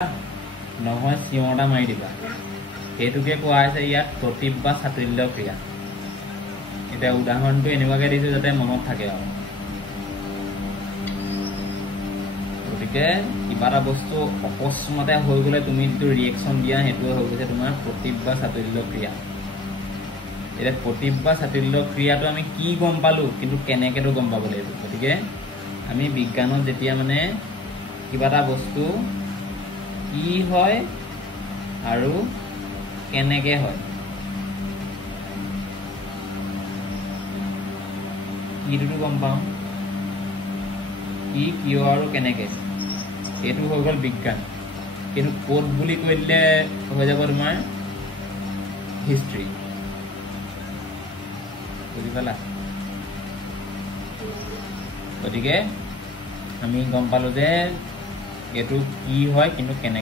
নহয় চিঞৰটা মাৰি দিবা সেইটোকে কোৱা হৈছে ইয়াত প্ৰতিপ বা চাতুল্য ক্ৰিয়া এটা উদাহৰণটো এনেকুৱাকে দিছো যাতে মনত থাকে আৰু গতিকে কিবা এটা বস্তু অকস্মাতে হৈ গ'লে তুমি যিটো ৰিয়েকশ্যন দিয়া সেইটো হৈ গৈছে তোমাৰ প্ৰতিপ বা চাতুল্য ক্ৰিয়া এটা প্ৰতিপ বা চাতুল্য ক্ৰিয়াটো আমি কি গম পালো কিন্তু কেনেকেটো গম পাব লাগিব গতিকে আমি বিজ্ঞানত যেতিয়া মানে কিবা এটা বস্তু কি হয় আৰু কেনেকে হয় কিটো গম পাওঁ কি কিয় আৰু কেনেকে এইটো হৈ গ'ল বিজ্ঞান কিন্তু কোড বুলি কৈ দিলে হৈ যাব তোমাৰ হিষ্ট্ৰী বুজি পালা গতিকে আমি গম পালো যে এইটো কি হয় কিন্তু কেনেকে